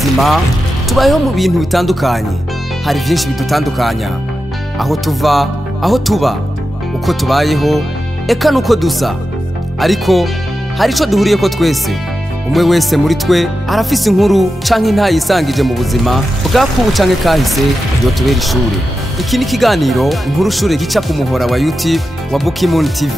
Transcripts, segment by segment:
buzima tubayeho mu bintu bitandukanye, hari byinshi bidutandukanya, aho tuva, aho tuba, uko tubayeho, eka nuko dusa, ariko hari ico duhuriye ko twese. Umwe wese muri twe arafise inkuru canke ntayisangije mu buzima bwakubu canke kahise yo tubera ishure. Iki ni kiganiro inkuru shure gica ku muhora wa YouTube wa Bukimun TV.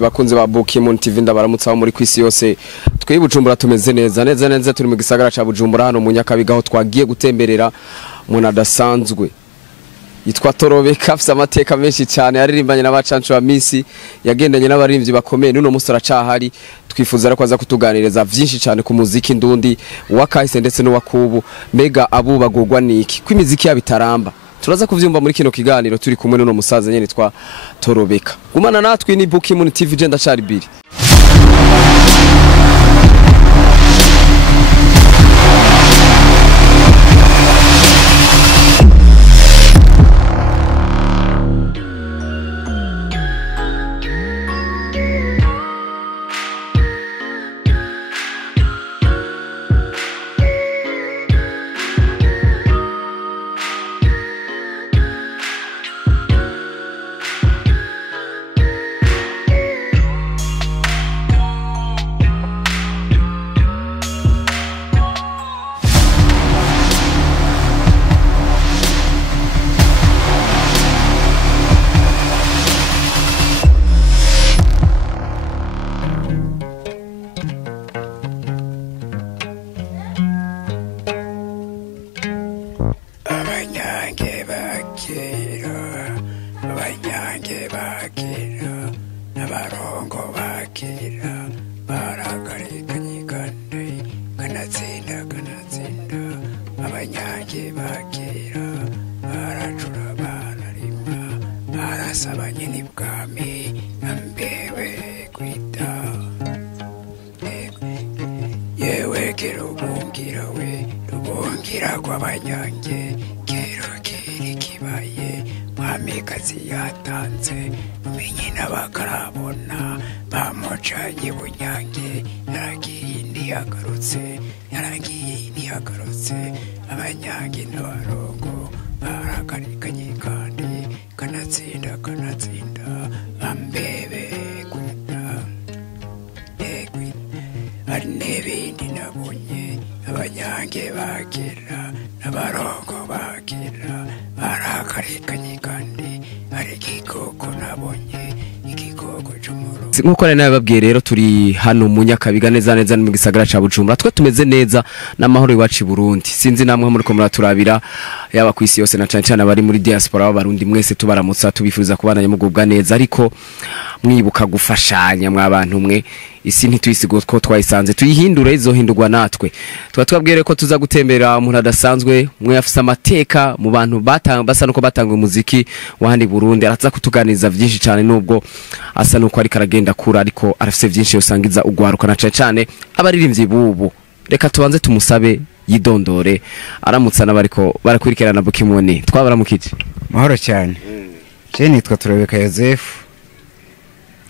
Bakunze ba Bukimun TV ndabaramutsa muri kwisi yose. Twe Bujumbura tumeze neza turi mu gisagara ca Bujumbura hano mu Nyakabiga aho twagiye gutemberera umuntu adasanzwe yitwa Torobeka, afise amateka menshi cyane, yaririmbanye n'abacancu ba misi, yagendanye n'abarimvyi bakomeye, nuno musi aracahari. Twifuza ko aza kutuganiriza vyinshi cyane ku muziki ndundi wakahise ndetse no wakubu, mega abubagurwa niki kw'imiziki yabitaramba. Turaza kuvyumva muri kino kiganiro turi kumwe n'uno musaza nyene twa Torobeka. Gumana natwe ni Bukimun TV genda cari biri. Nkuko nari nababwiye rero turi hano mu Nyakabiga neza mu gisagara ca Bujumbura. Twe tumeze neza n'amahoro iwacu i Burundi. Sinzi namwe muri ko muraturabira yaba kwisi yose na cyane abari muri diaspora b'abarundi mwese tubaramutsa tubifuriza kubana mugubwa neza, ariko mwibuka gufashanya mwabantu mwe. Isi ntituyisigo ko twayisanze tuyihindura, izohindurwa natwe. Twabwire ko tuza gutembera umuntu adasanzwe mwe afise amateka mu bantu basa nuko batanga umuziki wahandi Burundi. Araza kutuganiza vyinshi cyane nubwo asa nuko ari karagenda kura, ariko arafise vyinshi yosangiza ugwaruka na cyane abaririmbyi bubu. Reka tubanze tumusabe yidondore aramutsa n'abariko barakurikirana Bukimun. Twabaramukije mahoro cyane. Je nitwa Torobeka Joseph,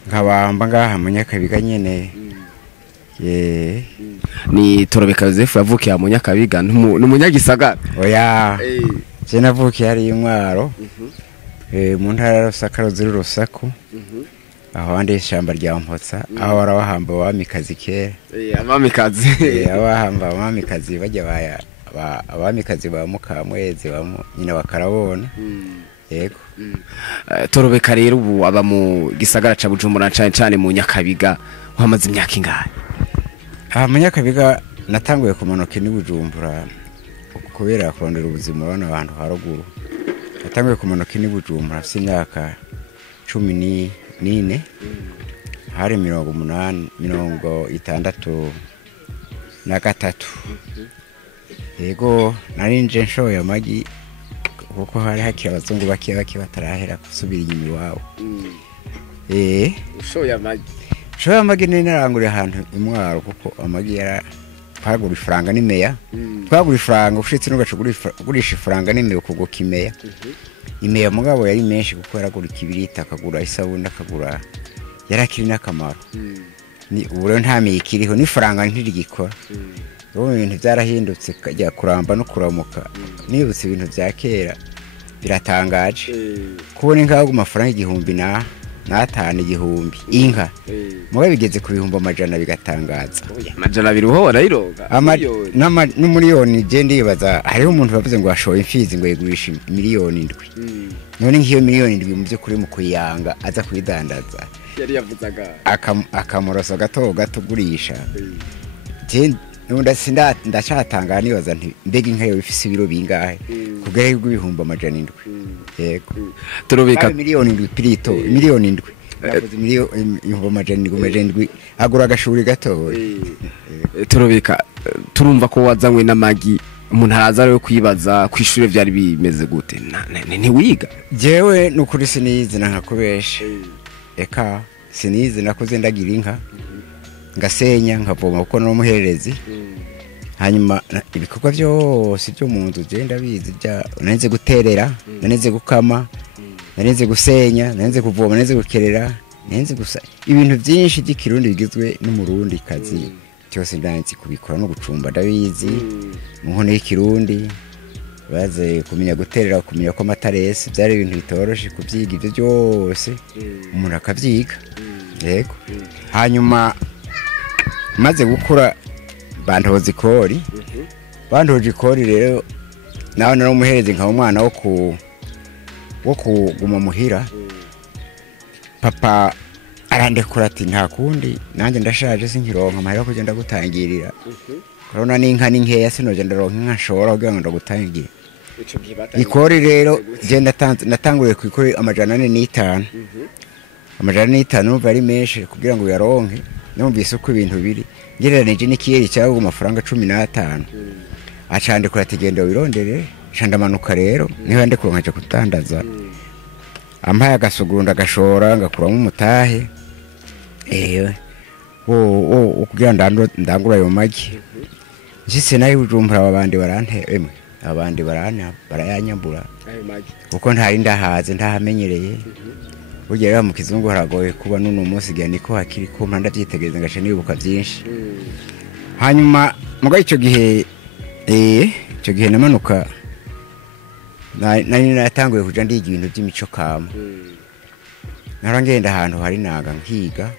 nkabamba ngaha mu Nyakabiga nyene. Ni Torobeka Joseph yavukiye mu Nyakabiga n'umunyagisagara? Oya, je navukiye ari Intwaro mu ntara Rusaka ziri Rusaku, aho ande ishamba rya Mpotsa, aho barabahamba abamikazi kera. Abamikazi abahamba abamikazi bajya baya abamikazi ba Mukamwezi nyina bakarabona. Yego. Torobeka rero ubu aba mu gisagara ca Bujumbura cyane mu Nyakabiga. Uhamaze imyaka ingahe? Mu Nyakabiga natanguye kumanuka ni Bujumbura kubera kurondera ubuzima bana abantu haruguru. Natanguye kumanuka ni Bujumbura afite imyaka 14 hari 83. Yego narinje nshoye amagi kuko hari hakiri abazungu bake batarahera kusubira inyuma iwabo. Ushoye amagi? Shoya amagi naranguriye ahantu Intwaro kuko amagi yara twagura ifaranga n'imeya. Twagura ifaranga ushitse n'ugacugurisha ifaranga n'imeya kugoka imeya. Imeya mugabo yari menshi kuko yaragura ikibirita, akagura isabune, akagura yarakiri n'akamaro. ni uburo nta mikiriho ni faranga ntirigikora ubu ibintu byarahindutse kajya kuramba no kuramuka nibutse ibintu bya kera biratangaje kubona inka yo mafaranga 1000 n'atanu 1000 inka mugabe bigeze ku bihumbi amajana bigatangaza amajana 2 ho barayiroga n'umiliyoni je ndibaza hariho umuntu bavuze ngo ashoye imfizi ngo yigurisha miliyoni 7 none nkiyo miliyoni 7 mu byo kuri mu kuyanga aza kwidandaza yari yavuzaga akamoroso gato gurisha je ndacatanga nibaza nti mbega inka yo bifise ibiro bingahe kugera y'ibihumbi amajana 7 yego turubika miliyoni 7 pirito miliyoni 7 yavuze miliyoni amajana 7 agura agashuri gato turubika turumva ko wazanywe n'amagi umuntu araza rero kwibaza kwishure vyari bimeze gute ni wiga jewe nukuri sinizi nakubesha eka sinizi nakuze ndagira inka ngasenya nkavoma uko no muhererezi hanyuma ibikorwa byose byo mu nzu genda bizi bya nanze guterera nanze gukama nanze gusenya nanze kuvoma nanze gukerera nanze gusa ibintu byinshi by'ikirundi bigizwe n'umurundi kazi cyose ndanzi kubikora no gucumba ndabizi mu nkono y'ikirundi baze kumenya guterera kumenya ko amataresi byari ibintu bitoroshe kubyiga ibyo byose umuntu akavyiga yego hanyuma maze gukura bantoza ikori bantoje ikori rero nawe nari umuhereze nka umwana wo kuguma muhira papa arandekura ati nta kundi nanjye ndashaje sinkironka amahera kugenda gutangirira korona n'inka n'inkeya sinoje ndaronka inka nshobora kugira ngo ndagutangire ikori rero je natanguye ku ikori amajana 4 amajana 5 numva ari menshi kugira ngo yaronke numvise uko ibintu biri ngereranije n'ikiyeri cyawo amafaranga 15 acandikura ati genda wirondere candamanuka rero niho ndekura nkaje kutandaza ampaye agasuguru ndagashora ngakuramo umutahe kugira ndangura ayo magi njise nayo Bujumbura abandi baranteme abandi barayanyambura ayo magi kuko ntari ndahaze ndahamenyereye ugera mu kizungu haragoye kuba nuno munsi gihe niko hakiri ko mpanda byitegereza ngashe nibuka byinshi hanyuma muga icyo gihe namanuka nari natanguye kuja ndiga ibintu by'imico kama narangenda ahantu hari naga nkiga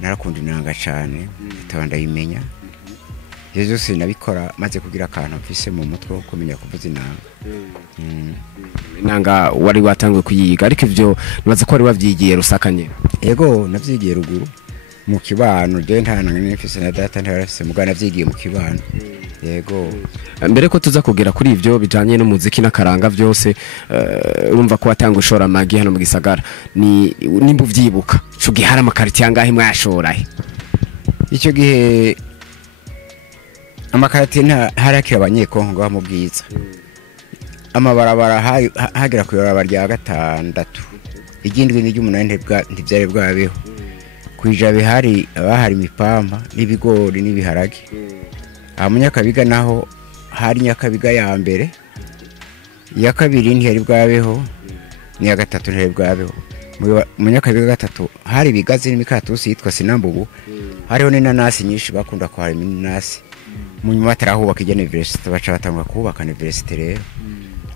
narakunda inanga cyane itabanda yimenya Yesu sinabikora maze kugira akantu mfise mu mutwe wo kumenya kuvuza inanga inanga wari watanguye kuyiga ariko ivyo nibaza ko wari wavyigiye rusakanye yego navyigiye ruguru mu kibano je ntana n'imfise na data ntarafise mugana navyigiye mu kibano yego mbere ko tuza kugera kuri ivyo bijanye no muziki n'akaranga vyose urumva ko watanga ushora magi hano mu gisagara ni nimba uvyibuka cyo gihara amakariti yangahe mwashorahe icyo gihe amakariti harakira abanyekongo mu bwiza amabarabara hagera ku yoraba rya 6 igindwi n'ijy'umunani ntibyari bwabeho kwijabe hari abahari imipamba n'ibigori n'ibiharage Munyakabiga naho hari Nyakabiga ya mbere ya kabiri ntiyari bwabeho ni ya gatatu ntiyari bwabeho Munyakabiga gatatu hari bigazi n'imikatusi yitwa Sinambugu hariho n'inanasi nyinshi bakunda ko hari inanasi mu nyuma tarahubaka university baca batanga kubaka university rero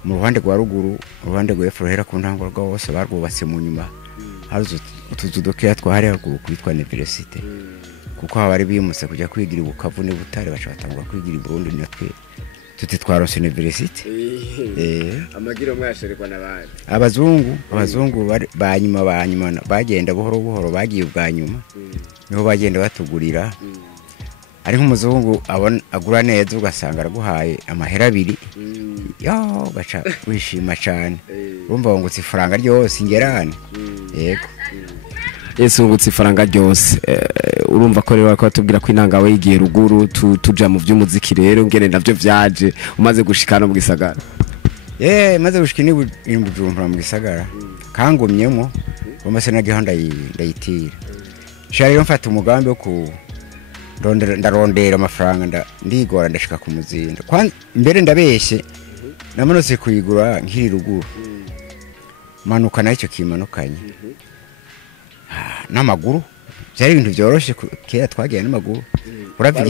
mu ruhande rwa ruguru uruhande rwa Efrohera ku ntango rwose barwubatse mu nyuma haruzo utuzudoke twahari ruguru kwitwa university kuko abari bimutse kujya kwigira Bukavune Butare baca batangwa kwigira Burundi natwe tuti twarose university amagiro mwasherekwa nabandi abazungu banyuma bagenda buhoro bagiye ubwanyuma niho bagenda batugurira ari nk'umuzungu abona agura neza ugasanga araguhaye amahera 2 yo baca wishima cyane urumva ngo tsifaranga ryose ingerane yego Yesungutse ifaranga ryose urumva ko rero batubwira ko inanga we igiye ruguru tuja mu by'umuziki rero ngene navyo vyaje umaze gushikana mu gisagara maze gushikina ni Bujumbura mu gisagara kangumyemo bamase na gihanda ndayitira shari mfata umugambi wo ku ndarondera amafaranga ndigora ndashika ku muzinda mbere ndabeshe namanose kuyigura nkiri ruguru manuka na icyo kimanukanye n'amaguru byari ibintu byoroshe kera twagiye n'amaguru uravye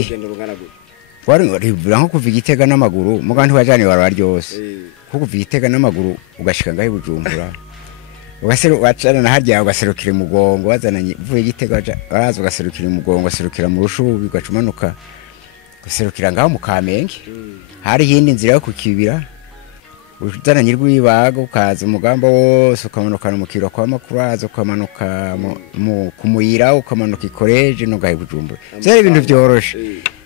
wari nko kuva Igitega n'amaguru muga ntiwajane warwa ryose kuko kuva Igitega n'amaguru ugashika ngaho Bujumbura wacana na harya ugaserukira umugongo wazananye uvuye Igitega baraza ugaserukira umugongo ugaserukira mu rushubi ugacumanuka ugaserukira ngaho mu Kamenge hari hindi nzira yo kukibira uzananye rw'ibaga ukaza umugamba wose ukamanukana mu kiro kwa makuraza ukamanuka mu kumuyira ukamanuka ikoreje no gahe Bujumbura byari ibintu byoroshe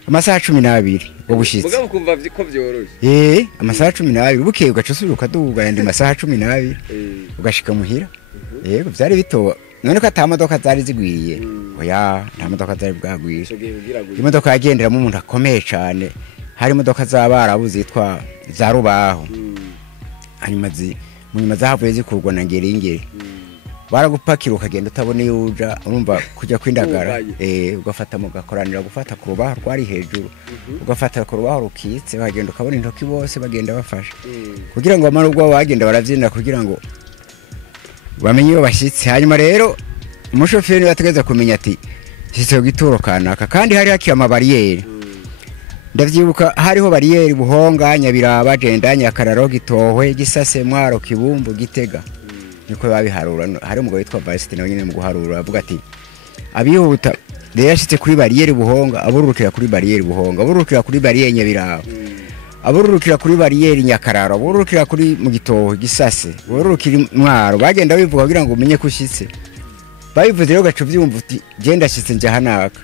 amasaha 12 ubushitse mugabo kumva ko byoroshe amasaha 12 bukeye ugacusura ukaduga yandi masaha 12 ugashika muhira yego byari bito none ko atamodoka zari zigwiye oya nta modoka zari bwagwiye imodoka yagenderamo umuntu akomeye cyane hari imodoka z'abarabu zitwa za rubaho hanyuma munyuma zahavuye zikurwa na ngeringere baragupakira ukagenda utabone yuja urumva kujya kwindagara ugafata mu gakoranira gufata ku rubaho rwari hejuru ugafata ku rubaho rukitse bagenda ukabona intoki bose bagenda bafasha kugira ngo bamara ubwo bagenda baravyinda kugira ngo bamenye iyo bashyitse hanyuma rero umushoferi bategeza kumenya ati sityo gituro kanaka kandi hari haki amabariyeri ndavyibuka hariho bariyeri Buhonga Nyabiraba Jendanya Kararo Gitohwe Gisase Mwaro Kibumbu Gitega niko babiharura hari umugabo witwa Varsity nawe nyine mu guharura avuga ati abihuta yashitse kuri bariyeri Buhonga abururukira kuri bariyeri Buhonga abururukira kuri bariyeri Nyabiraba abururukira kuri bariyeri Nyakararo abururukira kuri mu Gitohwe Gisase abururukira Mwaro bagenda bivuga kugira ngo umenye kushitse babivuze rero gacu byumva uti genda shitse nje hanaka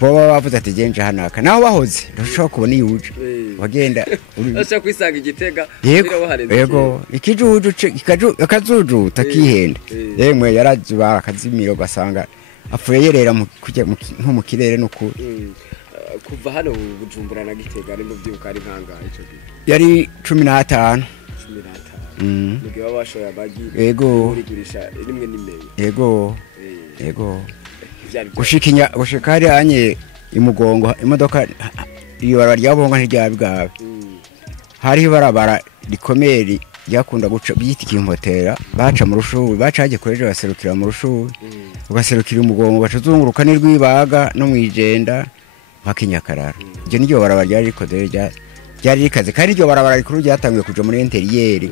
boba bavuze ati genje hanaka naho bahoze ndashaka kubona yuje wagenda urashaka kwisanga Igitega yego ikijuju akazuju takihenda yemwe yarazuba akazimiro gasanga afuye yerera kujya nko mu kirere no ku kuva hano Bujumbura na Gitega ari mu byuka ari nkanga ico yari 15 mugihe babashoya bagi yego urigurisha rimwe nimero yego gushika hari anye imugongo imodoka iyo bararyabohonga ntiryabwawe hari barabara rikomeri yakunda guca byita kimpotera baca mu rushubi bacaje koreje baserukira mu rushubi ugaserukira umugongo bacuzunguruka n'irwibaga no mwijenda bakinyakarara ibyo niryo barabara ryari rikodere ryari rikaze kandi iryo barabara rikuru ryatangiye kuja muri interieur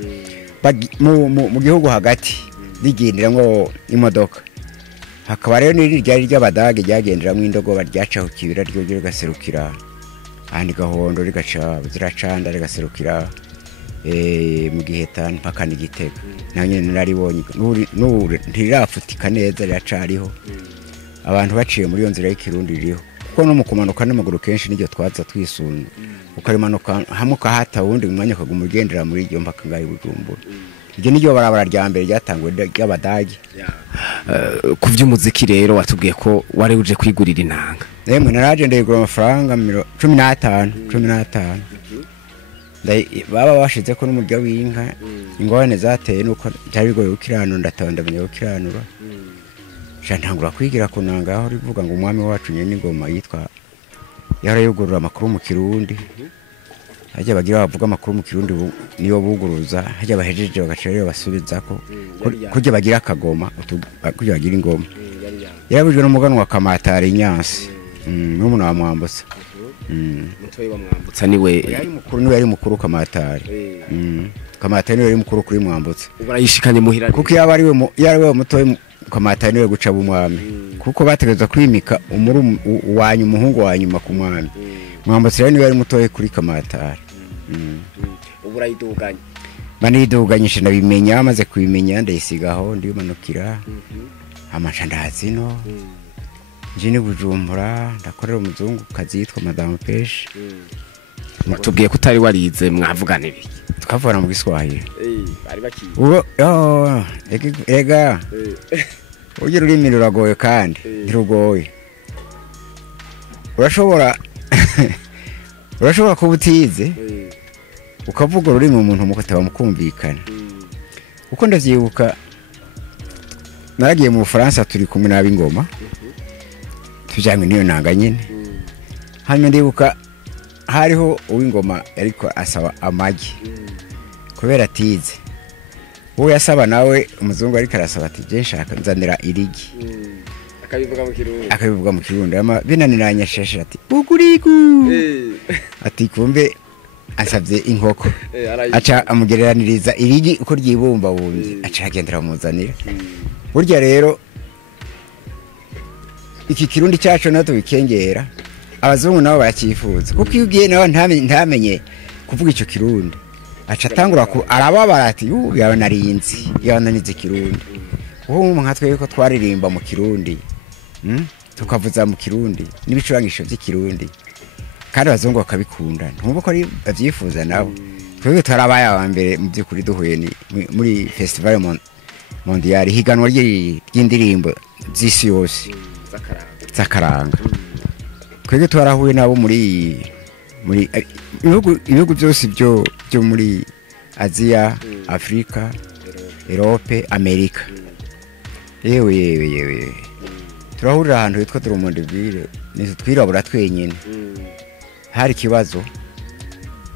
mu gihugu hagati rigenderamwo imodoka hakaba rero niri ryari ry'abadage ryagenderamwo indogoba ryaca ku kibira ryo gaserukira andi gahondo rigaca ziracanda rigaserukira mu Gihetani mpaka n'Igitega nanye naribonye n'uri ntirafutika neza riracariho abantu baciye muri yo nzira y'Ikirundi ririho kuko no mu kumanuka n'amaguru kenshi n'iryo twaza twisunga ukarimanuka hamuka hata wundi mwanya kaguma ugendera muri iryo mpaka ngayi Bujumbura ibyo niryo barabara rya mbere ryatangwe ry'abadage ku by'umuziki rero watubwiye ko wari uje kwigurira inanga yemwe naraje ndegura amafaranga 15 baba bashize ko n'umurya w'inka ingorane zateye nuko byari bigoye gukiranura ndatondamenya gukiranura shantangura kwigira kunanga aho rivuga ngo umwami wacu nyene n'ingoma yitwa yarayugurura amakuru mu Kirundi hajya bagira bavuga amakuru mu Kirundi niyo buguruza hajya bahejeje bagaca rero basubizako kujya bagira akagoma kujya bagira ingoma yarabujwe n'umuganwa kamatari Nyansi n'umuntu wa Mwambutsa mutoyi wa Mwambutsa niwe yari mukuru kamatari kamatari yari mukuru kuri Mwambutsa ubarayishikanye muhira kuko yariwe mutoyi kamatari niwe guca bumwami kuko bategeza kwimika wanyu umuhungu wanyuma ku mwami Mwambutsa rero niwe yari mutoyi kuri kamatari uburayiduganye baniduganyisha nabimenya amaze kubimenya ndayisigaho ndimanukira amashandazi no njini Bujumbura ndakorera umuzungu kazi yitwa Madame Pesh mutubwiye ko utari warize mwavugana ibiki tukavura mu Giswahili bari bakiye ega ugira ururimi ruragoye kandi ntirugoye urashobora kubutize ukavuga ururimi umuntu mukataba mukumvikana uko ndavyibuka naragiye mu Bufaransa turi kumwe n'ab'ingoma tujyanywe niyo nanga nyine hanyuma ndibuka hariho uw'ingoma ariko asaba amagi kubera atize uwo yasaba nawe umuzungu ariko arasaba ati je nshaka nzanira irigi akabivuga mu kirundi ama binaniranye sheshe ati bugurigu ati kumbe asabye inkoko aca amugereraniriza irigi uko ryibumba bundi aca agendera muzanira burya rero iki kirundi cyacu nato bikengera abazungu nabo bakifuza kuko iyo ugiye nawe ntamenye kuvuga icyo kirundi aca atangura arababara ati yawe narinzi yawe nanize kirundi ubu nka twebwe ko twaririmba mu kirundi tukavuza mu kirundi n'ibicurangisho by'ikirundi kandi abazungu bakabikunda ntubo ko ari bavyifuza nabo twebwe twarabaye abambere mu byukuri duhuye muri festival mondial higanwa ry'indirimbo z'isi yose zakaranga twebwe twarahuye nabo muri ibihugu byose byo muri Aziya, Afrika, Europe, Amerika. Yewe turahurira ahantu hitwa Dromondeville nizo twirabura twenyine hari kibazo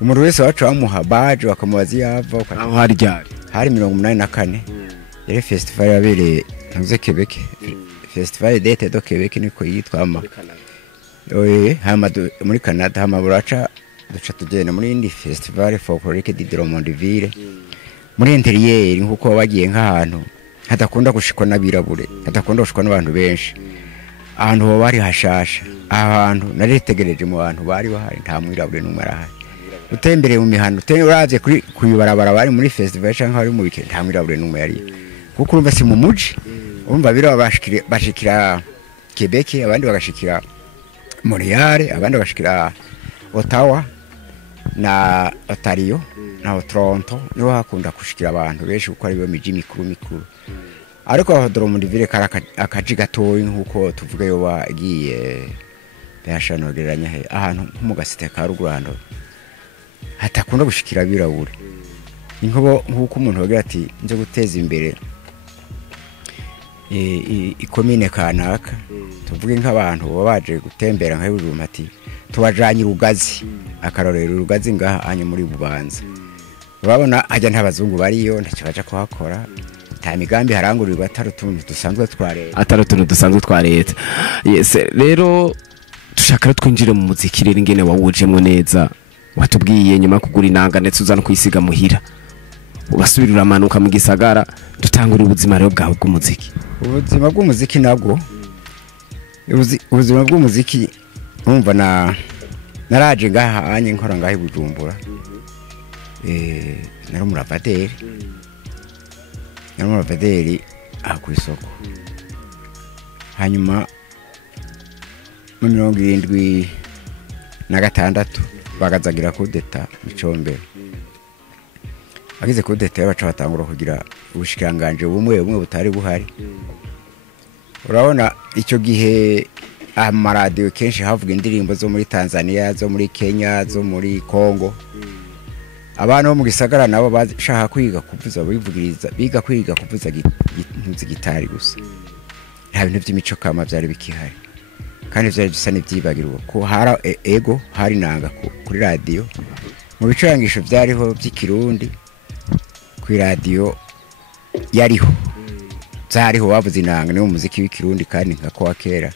umuntu wese wacu bamuha baje bakamubaza yava aho hari ryari hari 84 yari festival yabereye ntuze Quebec festival date do Quebec niko yitwa ama muri Canada hamaburaca duca tugenda muri indi festival folklorique di Dromondeville muri interieur nkuko bagiye nk'ahantu hadakunda gushikwa nabirabure hadakunda gushikwa n'abantu benshi ahantu bari hashasha ahantu naritegereje mu bantu bari bahari nta mwirabure n'umwe arahari utembere mu mihano uravye kuyibarabara bari muri festival canke hari mu bike nta mwirabure n'umwe yari kuko urumva si mu muji urumva biro bashikira Quebec abandi bagashikira Montreal abandi bagashikira Ottawa na Ontario na Toronto niho hakunda kushikira abantu benshi uko ari bo miji mikuru ariko aho Dromondeville akaji gatoyi nkuko tuvuga yo wagiye yashanogeranya he ahantu mu gasite ka Rugurando hatakunda gushikira birabure nkuko umuntu wagira ati nje guteza imbere ikomine kanaka tuvuge nk'abantu baje gutembera nka Buruma ati tubajanye Rugazi akarorero Rugazi ngaha anye muri Bubanza urabona ajya ntabazungu bariyo ndakibaje kuhakora ta migambi harangurirwa atarutuntu dusanzwe twa leta yes rero tushaka twinjire mu muziki rero ingene wawujemo neza watubwiye nyuma kugura inanga ndetse uzana kuyisiga muhira urasubira uramanuka mu gisagara dutangura ubuzima rero bwawe bw'umuziki ubuzima bw'umuziki nabwo ubuzima bw'umuziki umva naraje ngaha anye nkora ngahe Bujumbura nari umuravaderi aha ku isoko hanyuma mu 76 bagazagira kudeta Micombero bagize kudeta baca batangura kugira ubushikiranganje bumwe butari buhari urabona icyo gihe amaradiyo kenshi havuga indirimbo zo muri Tanzania zo muri Kenya zo muri Congo abantu bo mu gisagara nabo bashaka kwiga kuvuza bivugiriza biga kwiga kuvuza gitari gusa nta bintu by'imico kama byari bikihari kandi byari bisa n'ibyibagirwa ko hari nanga kuri radio mu bicurangisho byariho by'ikirundi kuri radio yariho zariho bavuze inanga ni umuziki w'ikirundi kandi nkako wakera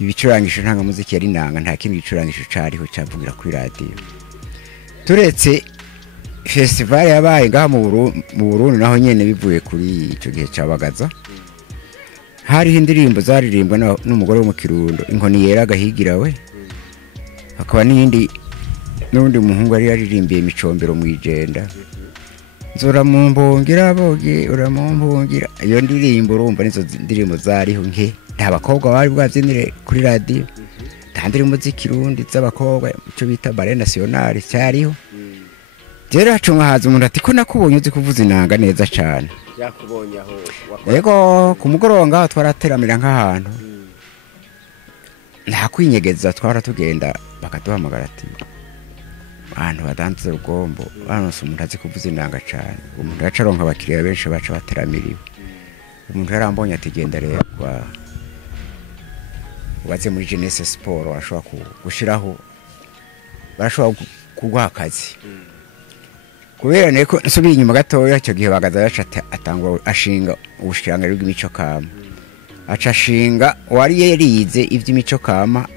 ibicurangisho ntanga muziki yari nanga nta kindi gicurangisho cariho cyavugira kuri radio turetse festival yabaye ngaha mu Burundi naho nyene bivuye kuri ico gihe cabagaza hari indirimbo zaririmbwa n'umugore wo mu Kirundo inkoni yera gahigira we hakaba n'indi n'undi muhungu ari yaririmbiye Micombero mu Ijenda nzora mu mbongira boge uramumbongira iyo ndirimbo urumva nizo ndirimbo zariho nke nta bakobwa bari bwabyinire kuri radio indirimbo z'ikirundi z'abakobwa ico bita bare nationale cyariho rero hacunga haza umuntu ati ko nakubonye uzi kuvuza inanga neza cyane yakubonye aho yego ku mugoroba ngaho twarateramira nk'ahantu nta kwinyegeza twaratugenda bakaduhamagara ati abantu badanze urugombo banose umuntu azi kuvuza inanga cyane umuntu yacaronka abakiriya benshi baca bateramiriwe umuntu yarambonye ati genda rero waze muri Jeunesse Sport washobora gushiraho barashobora kuguha akazi kubera neko nsubiye inyuma gatoya cyo gihe bagaza atangwa ashinga ubushikiranganje bw'imico kama aca ashinga wari yarize ivy'imico kama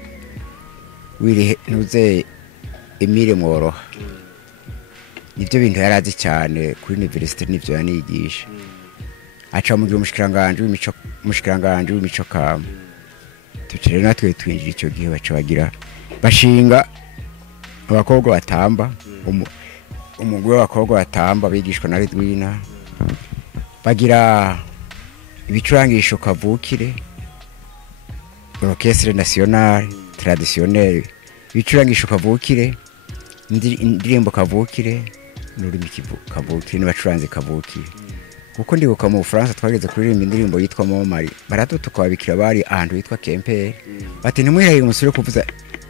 wiri ntuze Emile Mworoha nivyo bintu yarazi cyane kuri university nivyo yanigisha aca mu umushikiranganje w'imico kama tucere natwe twinjira icyo gihe baca bagira bashinga abakobwa batamba umugwe w'abakobwa batamba bigishwa na Redwina bagira ibicurangisho kavukire orchestre nationale traditionnelle ibicurangisho kavukire indirimbo kavukire n'ururimi kavukire n'abacuranzi kavukire kuko ndibuka mu Bufaransa twageze kuririmba indirimbo yitwa Momari baradutukabikira bari ahantu yitwa Kemper bati ntimwiraye umusore kuvuza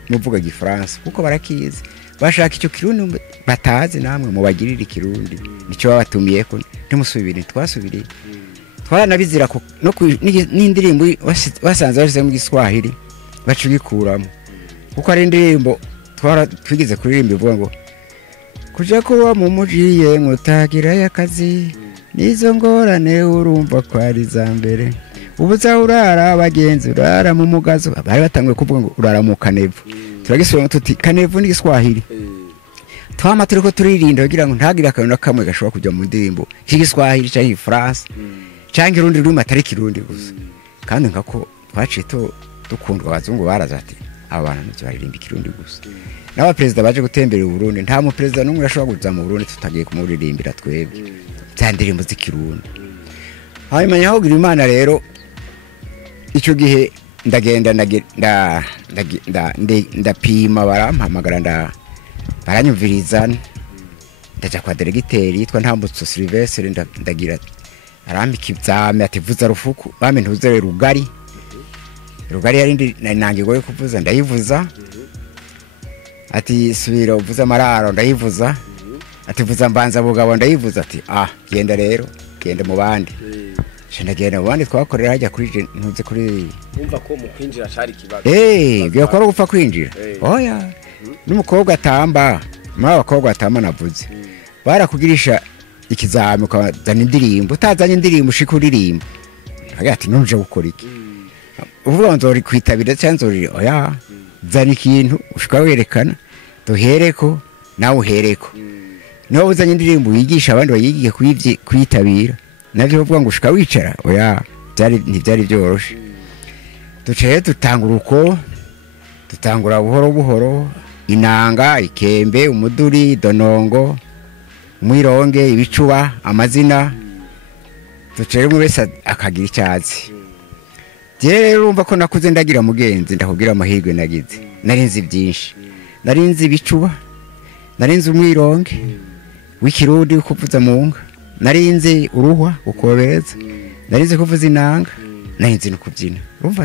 muvuga gifaransa kuko barakizi bashaka icyo kirundi batazi namwe mubagirira ikirundi nicyo babatumiye ko ntimusubire twasubiriye twaranabizira no n'indirimbo basanze bashyize mu Giswahili bacugikuramo kuko ari indirimbo twigeze kuririmba ivuga ngo kuja kuba mu mujiye mutagira y'akazi nizo ngorane urumva ko ari za mbere ubuza urara abagenzi urara mu mugazo bari batanguye kuvuga ngo urara mu Kanevu turagisubira tuti Kanevu ni Giswahili twama turiko turirinda kugira ngo ntagira akantu kamwe gashobora kujya mu ndirimbo cy'Igiswahili cyangwa France cyangwa irundi rurimi atari kirundi gusa kandi nkako twaciye dukundwa abazungu baraza ati abantu nivyo baririmba ikirundi gusa n'aba president baje gutembera u Burundi nta mu president n'umwe yashobora kuza mu Burundi tutagiye kumuririmbira twebwe byandirimbo z'ikirundi hanyuma yaho gira Imana rero icyo gihe ndagenda ndapima barampamagara baranyumviriza ndaja kwa delegiteri yitwa Ntambutso Sylvestre ndagira arambika ivyame ativuza rufuku bame ntuzere rugari yari nangigoye kuvuza ndayivuza ati subira uvuza mararo ndayivuza ati vuza mbanza bugabo ndayivuza ati genda rero genda mu bandi ndagenda mu bandi twakorera hajya kuri ntuze kuri umva ko mu kwinjira cyari kibazo byo kwaro gupfa kwinjira oya n'umukobwa atamba muri abakobwa atamba navuze barakugirisha ikizami ukazana indirimbo utazanye indirimbo ushika uririmba ati nuje gukora iki uvuga nzori kwitabira cyangwa nzori oya zana ikintu ushika werekana duhereko nawe uhereko niho uzanye indirimbo wigisha abandi bayigiye kwitabira navyo uvuga ngo ushika wicara oya ntibyari byoroshe duceye dutangura buhoro buhoro inanga ikembe umuduri donongo umwironge ibicuba amazina duceye mu wese akagira icyazi rero urumva ko nakuze ndagira mugenzi ndakubwira amahirwe nagize narinzi byinshi narinzi ibicuba narinzi umwironge w'ikirundi kuvuza munga narinzi uruhwa ukobeza narinzi kuvuza inanga narinzi no kubyina urumva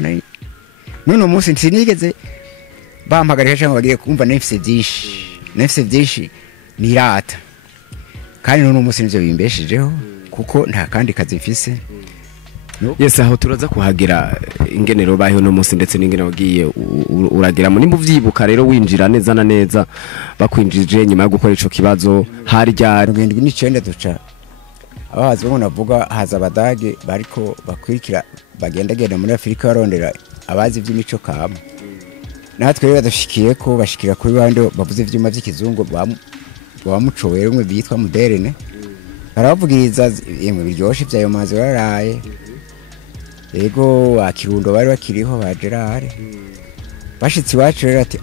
none umunsi sinigeze bampagarira cyangwa bagiye kumva nefse byinshi nirata kandi none umunsi nivyo bimbeshejeho kuko nta kandi kazi mfise Yes, aho turaza kuhagira ingenero baho no munsi ndetse n'ingene wagiye uragira mu nimba uvyibuka rero winjira neza na neza bakwinjije nyuma yo gukora ico kibazo harya 79 duca abazi bo navuga haza abadage bariko bakwirikira bagendagenda muri Afrika barondera abazi ivy'imico kama natwe rero badashikiye ko bashikira kuri bandi bavuze ivyuma vy'ikizungu bamucowera umwe bitwa moderne barabavugiriza yemwe biryoshe byayo mazi baraye ego akirundo bari bakiriho ba Gerard bashitsi wacu rero ati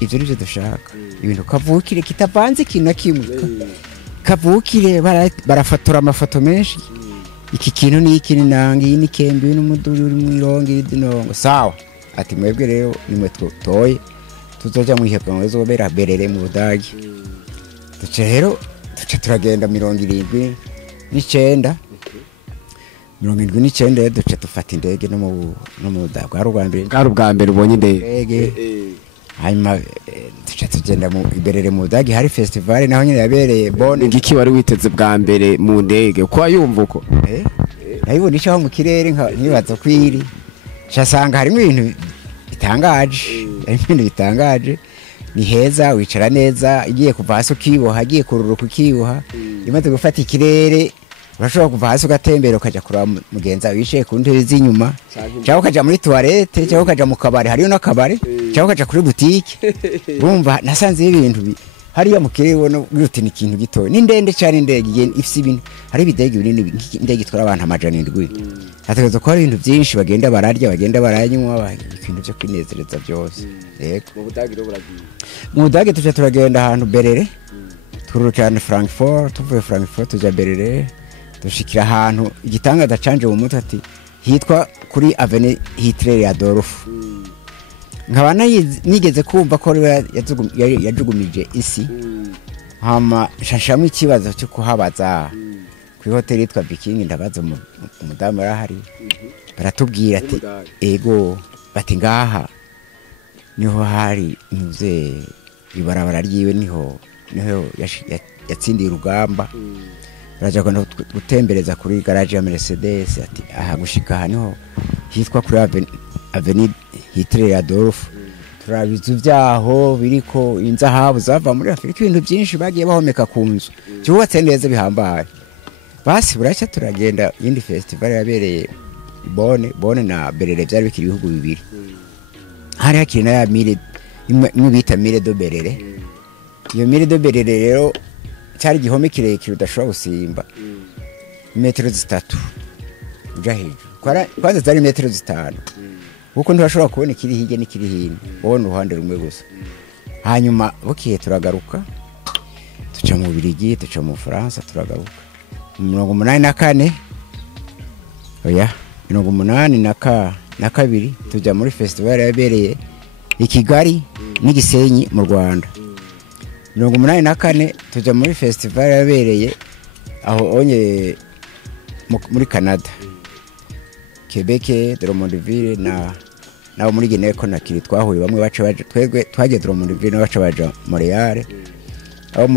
ivyo nivyo dushaka ibintu kavukire kitavanze ikintu kimwe kavukire barafatora amafoto menshi iki kintu ni iki nangi ni kembe n'umuduri uri mwirongi dinongo sawa ati mwebwe rero nimwe toye tuzoja mu ihebwa ngo zobera berere mu Budagi duce rero turagenda 79 duce tufata indege no mu Budagi bwari ubwa mbere ubonye indege hanyuma duce tugenda mu iberere mu Budagi hari festival naho nyine yabereye bone ngiki wari witeze bwa mbere mu ndege ko yumva uko nayibona icyo mu kirere nkibaza kwiri cyasanga harimo ibintu bitangaje ni heza wicara neza igiye kuva hasi ukiboha agiye kururuka ukiboha imaze gufata ikirere urashobora kuva hasi ugatembera ukaja kuraba mugenza wicaye ku ntebe z'inyuma cyangwa ukaja muri toilette cyangwa ukaja mu kabari hariyo n'akabari cyangwa ukaja kuri boutique urumva nasanze ibintu hariya mukiriwe no ruti ni kintu gito ni ndende cyane indege ifise ibintu hari bidege binini indege itwara abantu amajana 7 hategereza ko hari ibintu byinshi bagenda bararya bagenda baranywa ibintu byo kwinezereza byose yego mu Budage rero buragiye mu Budage tuje turagenda ahantu Berere turukana Frankfurt tuvuye Frankfurt tuja Berere dushikira ahantu igitangaza canje mu mutwe ati hitwa kuri Avenue Hitler Adolf nkaba nigeze kumva ko yajugumije isi hama shashamwe ikibazo cyo kuhabaza ku hotel yitwa Viking ndabaza umudamu arahari baratubwira ati ego bati ngaha niho hari muze ibarabara ryiwe niho yatsindiye urugamba baraja gutembereza kuri garage ya Mercedes ati aha gushika hano hitwa kuri Avenue Hitler Adolf turabizu byaho biriko inzahabu zava muri Afrika ibintu byinshi bagiye bahomeka ku nzu cyubatse neza bihambaye basi buracha turagenda yindi festival yabereye Bonne na Berere byari bikiri ibihugu bibiri hari hakiri na ya mire imwe bita mire do Berere iyo mire do Berere rero cyari gihome kirekire udashobora gusimba metero 3 uja hejuru kwanza zari metero 5 uko ntibashobora kubona ikiri hirya n'ikiri hino ubona uruhande rumwe gusa hanyuma bukiye turagaruka tuca mu Birigi tuca mu Faransa turagaruka 84 oya 82 tuja muri festival yabereye i Kigali n'Igisenyi mu Rwanda 84 tuja muri festival yabereye aho onye muri Canada Quebec Drummondville na muri Guinée Conakry twahuye bamwe bace baje twegwe twaje Drummondville bace baje Montreal abo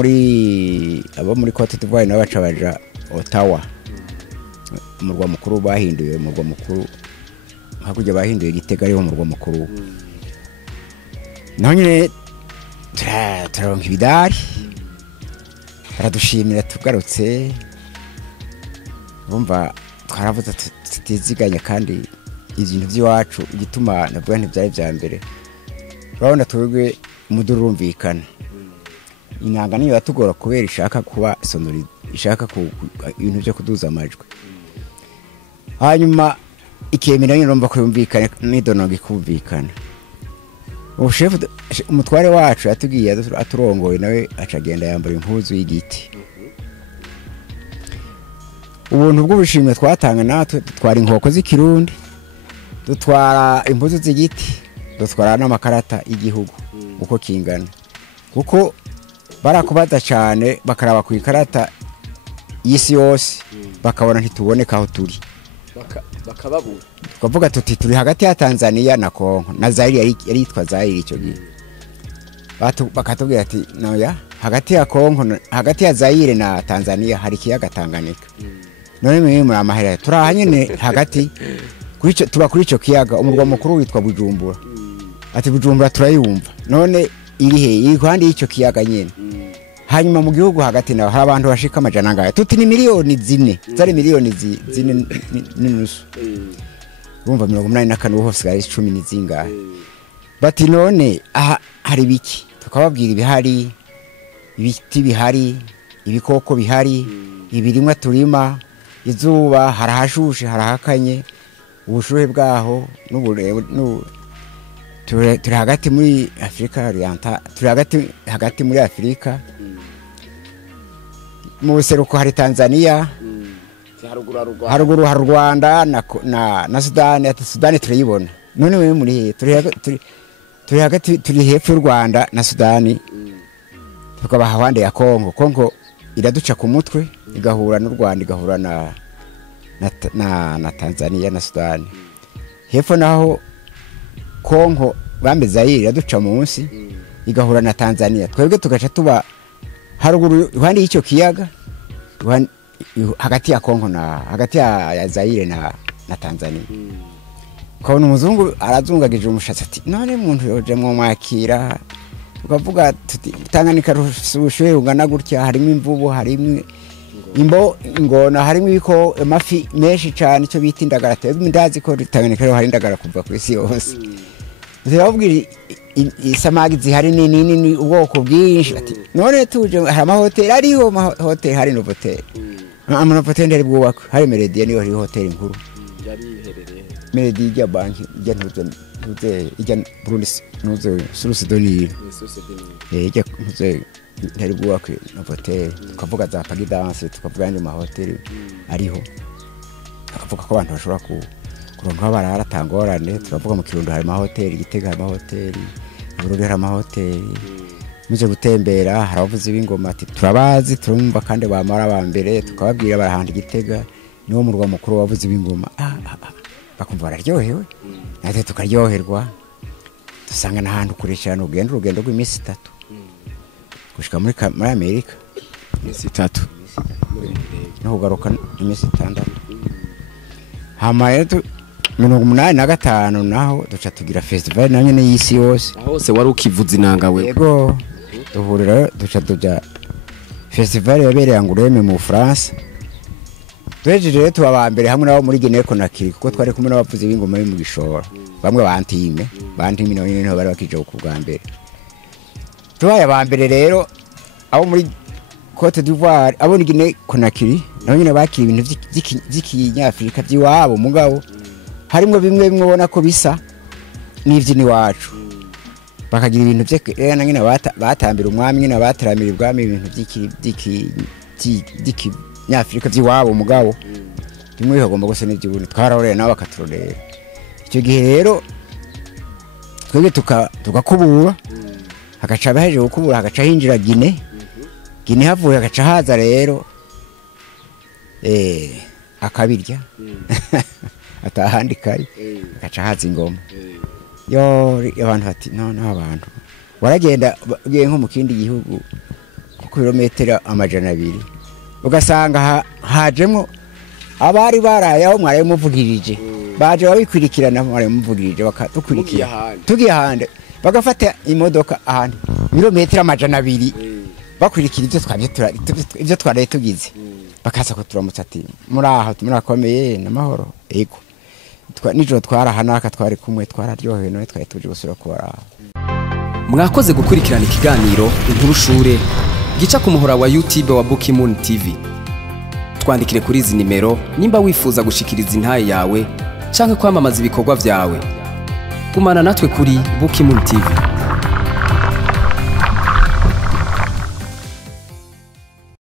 muri Cote d'Ivoire na bace baje Ottawa umurwa mukuru bahinduye umurwa mukuru hakujya bahinduye Gitega ari umurwa mukuru naho nyine turaronka ibidari baradushimira tugarutse bumva twaravuze tutiziganya kandi ibintu by'iwacu igituma navuga ntibyari bya mbere urabona twebwe umudurumvikana inanga niyo yatugora kubera ishaka kuba sonori ishaka ku ibintu byo kuduza amajwi hanyuma ikemera nyiromba kuyumvikana nidonoga ikubvikana chef umutware wacu yatubwiye aturongoye nawe acagenda yambara impuzu y'igiti ubuntu bw'ubushimwe twatanga natwe dutwara inkoko z'ikirundi dutwara impuzu z'igiti dutwara n'amakarata y'igihugu uko kingana kuko barakubaza cyane bakaraba ku ikarata y'isi yose bakabona ntituboneka aho turi bakababura twavuga tuti turi hagati ya Tanzania na Kongo na Zaire yari yitwa Zaire icyo gihe bakatubwira ati noya hagati ya Kongo hagati ya Zaire na Tanzania hari kiyaga Tanganyika none mwe muri amahera turahanyene hagati tuba kuri ico kiyaga umurwa mukuru witwa Bujumbura ati Bujumbura turayumva none iri kwandi ico kiyaga nyene hanyuma mu gihugu hagati naho hari abantu bashika amajana ngaya tuti ni miliyoni 4 zari miliyoni 4 n'inusu urumva 84 hose gari 10 nizinga bati none aha hari biki tukababwira ibihari ibiti bihari ibikoko bihari ibirimwa turima izuba harahashushe harahakanye ubushuhe bwaho n'uburebe turi hagati muri Afrika Oriental turi hagati muri Afrika mu seruko hari Tanzania haruguru hari Rwanda na Sudani turayibona none wewe muri turi hagati turi hepfo y'u Rwanda na Sudani tukaba hawande ya Kongo iraduca ku mutwe igahura n'u Rwanda igahura na Tanzania na Sudani hepfo naho Kongo bambe Zaire iraduca munsi igahura na Tanzania twebwe tugaca tuba haruguru handi y'icyo kiyaga hagati ya Kongo na hagati ya Zaire na Tanzania ukabona umuzungu arazungagije umushatsi ati none muntu yoje mu mwakira ukavuga tuti Tanganyika rushuhe ungana gutya harimo imvubu harimo ingona harimo ibiko amafi menshi cyane icyo bita indagara twebwe ndazi ko Tanganyika hari indagara kuva ku isi yose zirababwira isamagi zihari nini ubwoko bwinshi ati none tuje hari amahoteli ariho hoteli hari novoteli amahoteli ndari bwubaka hari Meredie niyo hari hoteli nkuru yari iherereye Meredie ijya banki ijya ntuze ijya Burundi ntuze Source Donire ijya ntuze ntari bwubaka novoteli tukavuga za Pagidance tukavuga andi mahoteli ariho tukavuga ko abantu bashobora kuronka barara tangorane turavuga mu Kirundo hari amahoteli Gitega hari amahoteli Bururi hari amahoteli muje gutembera haravuze ibingoma ati turabazi turumva kandi bamara bambere tukababwira barahanda Gitega niwo murwa mukuru wavuze ibingoma bakumva bararyohewe natwe tukaryoherwa dusanga n'ahantu kurishana urugendo rw'iminsi 3 gushika muri Amerika iminsi 3 no kugaruka iminsi 6 hama rero 85 naho duca tugira festival nanye n'isi yose hose wari ukivuza inanga we yego duhurira duca tuja festival yabereye Angureme mu France twejeje tubabambere hamwe nabo muri Guinée Conakry kuko twari kumwe n'abavuzi b'ingoma mu gishora bamwe bantime niho bari bakije ku bwa mbere tubaye abambere rero abo muri Côte d'Ivoire abo ni Guinée Conakry nabo nyine bakira ibintu by'ikinyafrika by'iwabo mugabo harimo bimwe ubona ko bisa n'ivyini wacu bakagira ibintu bye nyine batambira umwami nyine bataramira ibwami ibintu by'iki nyafrika by'iwabo mugabo bimwe hagomba gusa n'iby'ubuntu twarahoreye nabo bakaturorera icyo gihe rero twebwe tukakubura hagaca baheje gukubura hagaca hinjira Guinée havuye hagaca haza rero akabirya atahandi kari hagaca haza ingoma abantu bati none abantu waragenda ugiye nko mu kindi gihugu ku kilometero 200 ugasanga hajemo abari baraye aho mwaraye muvugirije baje babikurikirana mwaraye muvugirije bakadukurikira tugiye hande bagafata imodoka ahandi kilometero 200 bakurikira ibyo twaraye tugize bakaza kuturamutsa ati murakomeye n'amahoro ego nijoro twarahanaka twari kumwe twararyohewe none twari tuje gusura kubara mwakoze gukurikirana ikiganiro inkuru shure gica ku muhora wa YouTube wa Bukimun TV twandikire kuri izi nimero nimba wifuza gushikiriza intaye yawe canke kwamamaza ibikorwa vyawe gumana natwe kuri Bukimun TV.